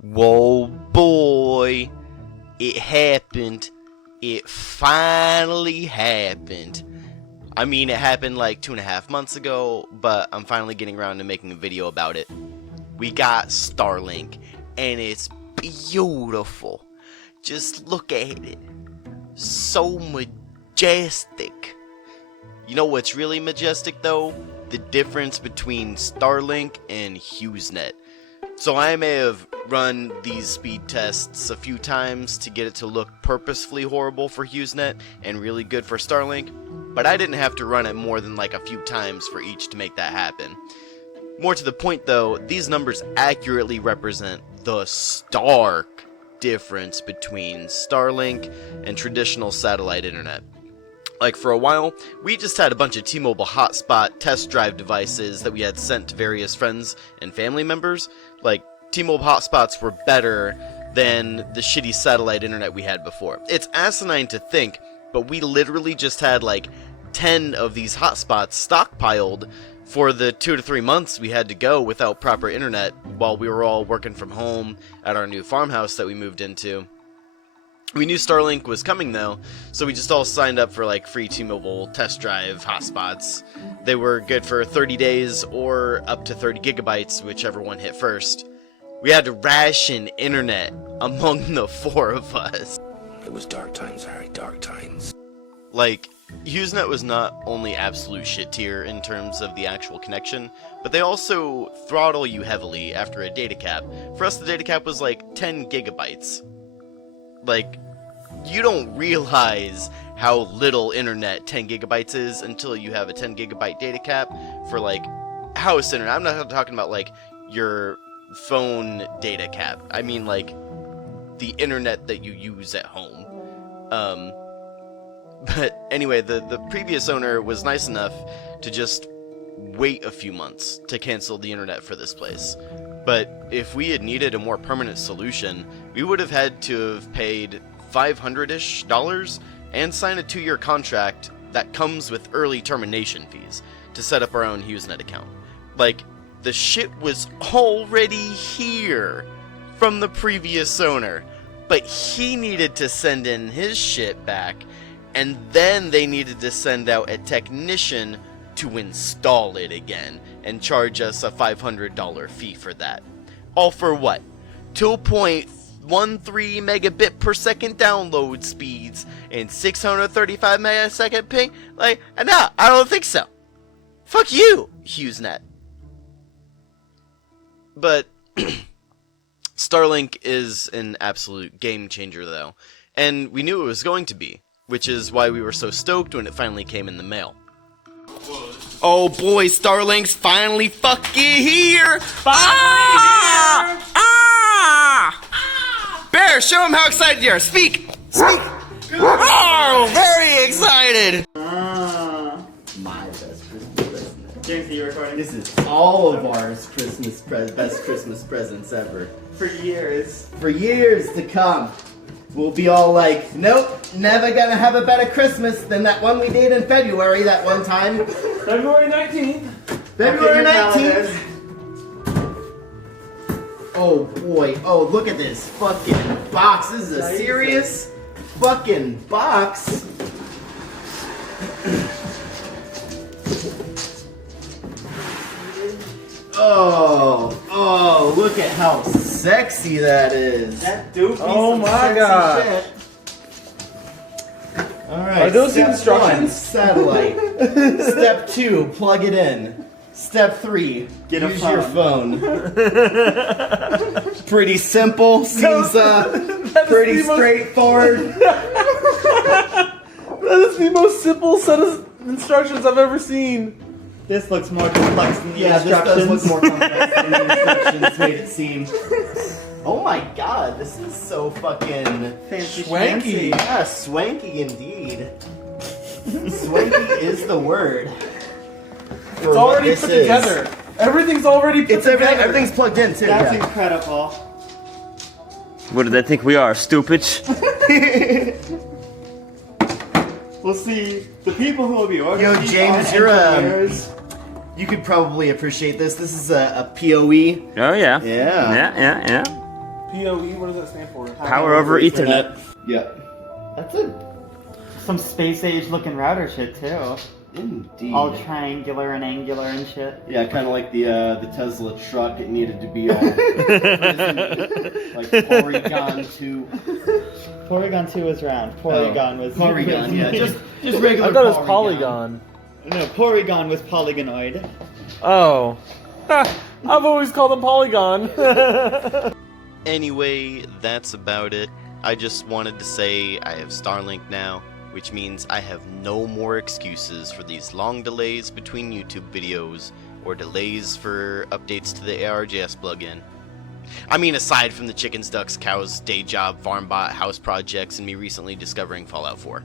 Whoa, boy. It happened. It finally happened. I mean, it happened like 2.5 months ago, but I'm finally getting around to making a video about it. We got Starlink, and it's beautiful. Just look at it. So majestic. You know what's really majestic, though? The difference between Starlink and HughesNet. So I may have run these speed tests a few times to get it to look purposefully horrible for HughesNet and really good for Starlink, but I didn't have to run it more than like a few times for each to make that happen. More to the point though, these numbers accurately represent the stark difference between Starlink and traditional satellite internet. Like for a while, we just had a bunch of T-Mobile hotspot test drive devices that we had sent to various friends and family members. Like, T-Mobile hotspots were better than the shitty satellite internet we had before. It's asinine to think, but we literally just had like 10 of these hotspots stockpiled for the 2 to 3 months we had to go without proper internet while we were all working from home at our new farmhouse that we moved into. We knew Starlink was coming though, so we just all signed up for like free T-Mobile test drive hotspots. They were good for 30 days or up to 30 gigabytes, whichever one hit first. We had to ration internet among the 4 of us. It was dark times, Harry, dark times. Like, HughesNet was not only absolute shit tier in terms of the actual connection, but they also throttle you heavily after a data cap. For us, the data cap was like 10 gigabytes. Like, you don't realize how little internet 10 gigabytes is until you have a 10 gigabyte data cap for like house internet. I'm not talking about like your phone data cap. I mean like the internet that you use at home. But anyway, the previous owner was nice enough to just wait a few months to cancel the internet for this place. But if we had needed a more permanent solution, we would have had to have paid $500-ish and sign a 2-year contract that comes with early termination fees to set up our own HughesNet account. Like, the shit was already here from the previous owner, but he needed to send in his shit back, and then they needed to send out a technician to install it again and charge us a $500 fee for that. All for what? 2.13 megabit per second download speeds and 635 megasecond ping? Like, no, I don't think so. Fuck you, HughesNet. But Starlink is an absolute game changer though, and we knew it was going to be, which is why we were so stoked when it finally came in the mail. Oh boy, Starlink's finally fucking here! Bear, show him how excited you are! Speak! Speak! Oh, very excited! My best Christmas present. James, are you recording? This is all of our best Christmas presents ever. For years. For years to come. We'll be all like, nope, never gonna have a better Christmas than that one we did in February that one time. February 19th. February 19th. Oh boy, oh look at this fucking box. This is a serious fucking box. Oh, look at how sexy that is. That doofy. Oh my god. Alright. Are those the Step instructions? 1, satellite. Step 2, plug it in. Step 3, Get a use phone. your phone. Pretty simple. Seems pretty straightforward. That is the most simple set of instructions I've ever seen. This looks more complex than the instructions. This does look more complex than the instructions made it seem. Oh my god, this is so fucking Fancy swanky. Yeah, swanky indeed. Swanky is the word. It's already put together. Everything's already put together. Everything's plugged in too. That's yeah. incredible. What do they think we are, stupid? We'll see the people who will be ordering. Yo, these James, are you're engineers. you could probably appreciate this. This is a PoE. Oh yeah. Yeah. Yeah. PoE, what does that stand for? Power over Ethernet. Yeah. That's it. Some space age looking router shit too. Indeed. All triangular and angular and shit. Yeah, kind of like the Tesla truck. It needed to be all like Porygon 2. Porygon 2 was round. Porygon was Porygon. Yeah, just regular. I thought it was Polygon. No, Porygon was polygonoid. Oh. I've always called them Polygon. Anyway, that's about it. I just wanted to say I have Starlink now, which means I have no more excuses for these long delays between YouTube videos or delays for updates to the ARJS plugin. I mean, aside from the chickens, ducks, cows, day job, farm bot, house projects, and me recently discovering Fallout 4.